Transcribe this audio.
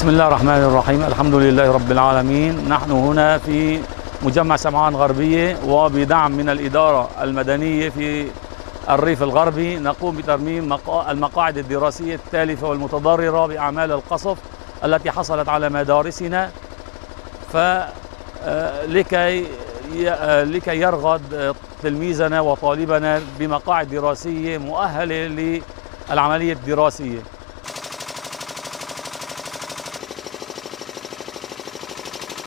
بسم الله الرحمن الرحيم. الحمد لله رب العالمين. نحن هنا في مجمع سمعان غربية، وبدعم من الإدارة المدنية في الريف الغربي نقوم بترميم المقاعد الدراسية التالفة والمتضررة بأعمال القصف التي حصلت على مدارسنا، لكي يرغد تلميذنا وطالبنا بمقاعد دراسية مؤهلة للعملية الدراسية.